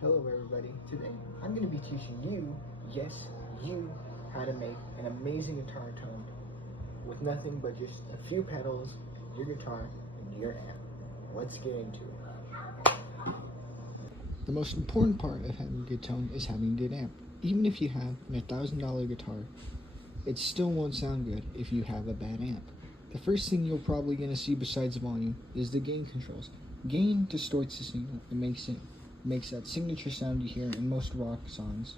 Hello everybody, today I'm going to be teaching you, yes, you, how to make an amazing guitar tone with nothing but just a few pedals, your guitar, and your amp. Let's get into it. The most important part of having a good tone is having a good amp. Even if you have a $1,000 guitar, it still won't sound good if you have a bad amp. The first thing you're probably going to see besides volume is the gain controls. Gain distorts the signal and makes that signature sound you hear in most rock songs.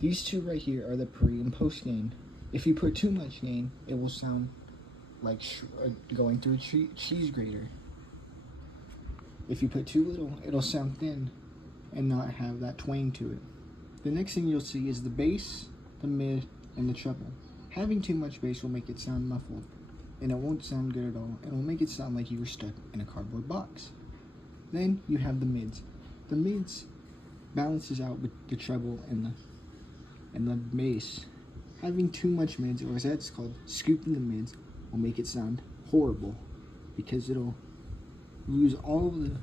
These two right here are the pre and post gain. If you put too much gain, it will sound like going through a cheese grater. If you put too little, it'll sound thin and not have that twang to it. The next thing you'll see is the bass, the mid, and the treble. Having too much bass will make it sound muffled, and it won't sound good at all. It will make it sound like you were stuck in a cardboard box. Then you have the mids. The mids balances out with the treble and the bass. Having too much mids, or as that's called, scooping the mids, will make it sound horrible because it'll lose all of the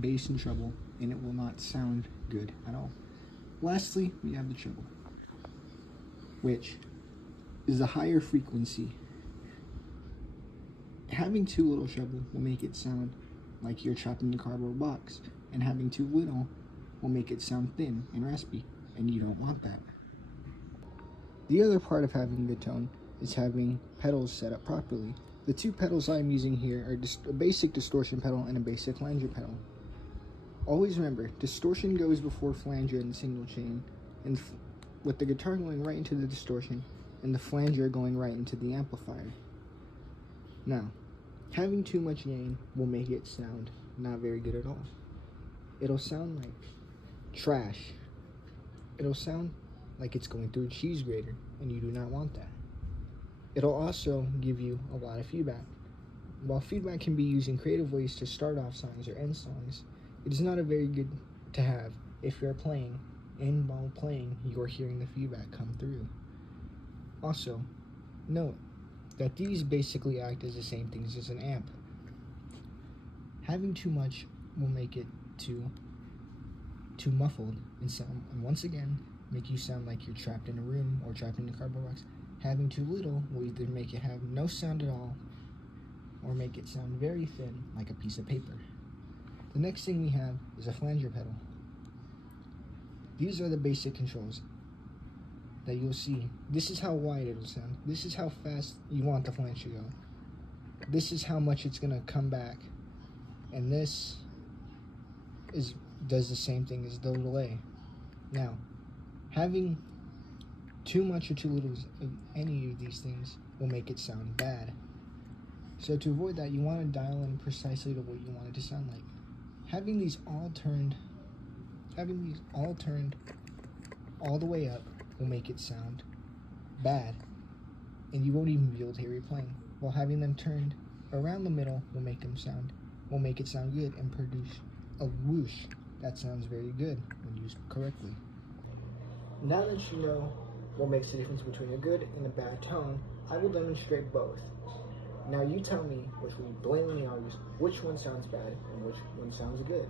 bass and treble and it will not sound good at all. Lastly, we have the treble, which is the higher frequency. Having too little treble will make it sound like you're trapped in a cardboard box, and having too little will make it sound thin and raspy, and you don't want that. The other part of having a good tone is having pedals set up properly. The two pedals I'm using here are just a basic distortion pedal and a basic flanger pedal. Always remember, distortion goes before flanger in the signal chain, and with the guitar going right into the distortion and the flanger going right into the amplifier. Now, having too much gain will make it sound not very good at all. It'll sound like trash. It'll sound like it's going through a cheese grater, and you do not want that. It'll also give you a lot of feedback. While feedback can be used in creative ways to start off songs or end songs, it is not a very good to have if you're playing, and while playing, you're hearing the feedback come through. Also, note that these basically act as the same things as an amp. Having too much will make it too muffled and once again make you sound like you're trapped in a room or trapped in a cardboard box. Having too little will either make it have no sound at all or make it sound very thin like a piece of paper. The next thing we have is a flanger pedal. These are the basic controls that you'll see. This is how wide it'll sound. This is how fast you want the flange to go. This is how much it's gonna come back. And this does the same thing as the delay. Now, having too much or too little of any of these things will make it sound bad. So to avoid that, you want to dial in precisely to what you want it to sound like. Having these all turned all the way up will make it sound bad, and you won't even be able to hear it playing. While having them turned around the middle will make it sound good and produce a whoosh that sounds very good when used correctly. Now that you know what makes the difference between a good and a bad tone, I will demonstrate both. Now you tell me which one, blatantly obvious, which one sounds bad and which one sounds good.